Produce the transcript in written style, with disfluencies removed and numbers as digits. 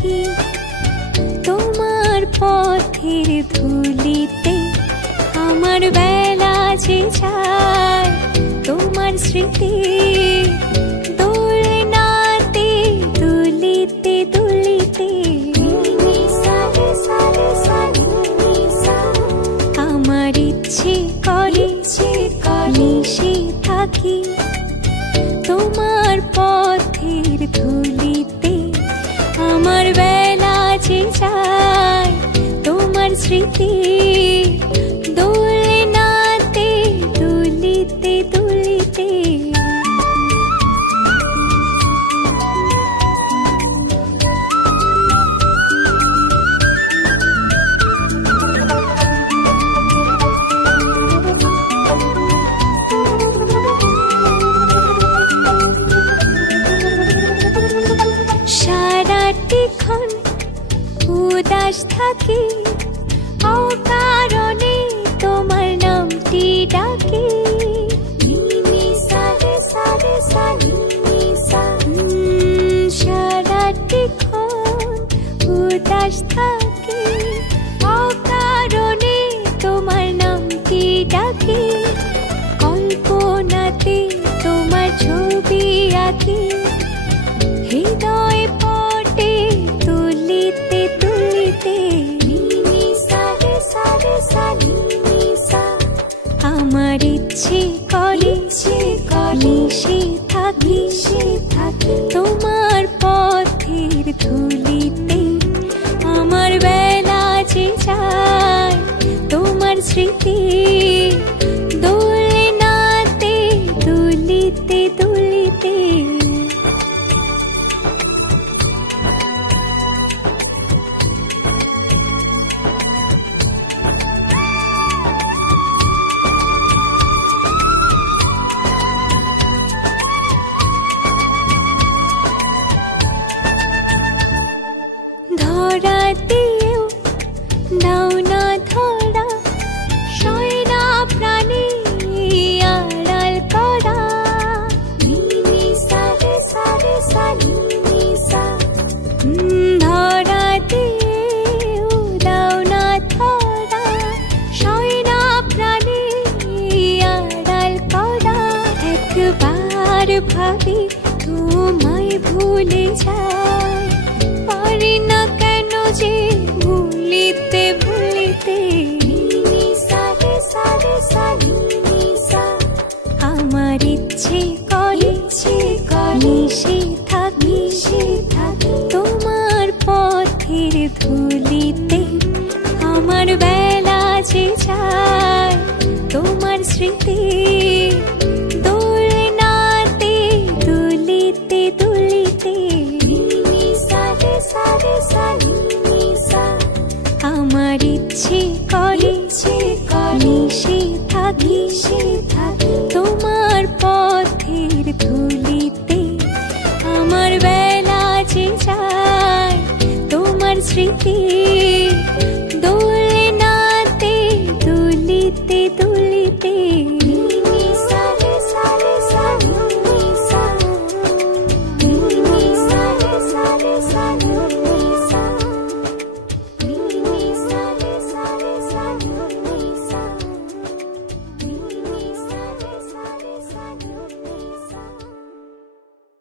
থাকি তোমার পথের ধুলিতে। আমার বেলা যে যায় তোমার স্মৃতি দোলনাতে দুলিতে দুলিতে। আমার ইচ্ছে করে মিশে থাকি তোমার পথের ধুলিতে। আমার বেলা যে যায় তোমার স্মৃতি দোলনাতে দুলিতে দুলিতে। সারাটিক্ষণ উদাস থাকি অকারণে তোমার নামটি ডাকি। সারাটিক্ষণ উদাস থাকি অকারণে তোমার নামটি ডাকি। কল্পনাতে তোমার ছবি আঁকি হৃদয় পটে তুলিতে তুলিতে। আমার ইচ্ছে করে মিশে থাকি তোমার পথের ধুলিতে। আমার বেলা যে যায় তোমার স্মৃতি দোলনাতে দুলিতে দুলিতে। ধরাতেও দাও না ধরা সয়না প্রাণী আড়াল করা। ধরাতেও দাও না ধরা সয়না প্রাণী আড়াল করা। একবার ভাবি তোমায় ভুলে যাই পারি না কেন যে ভুলিতে ভুলিতে। আমার ইচ্ছে করে মিশে থাকি তোমার পথের ধুলিতে। আমার বেলা যে যায় তোমার স্মৃতি দোলনাতে দুলিতে দুলিতে। আমার ইচ্ছে করে মিশে থাকি তোমার পথের ধুলিতে। আমার বেলা যে যায় তোমার স্মৃতি দোলনাতে দুলিতে দুলিতে।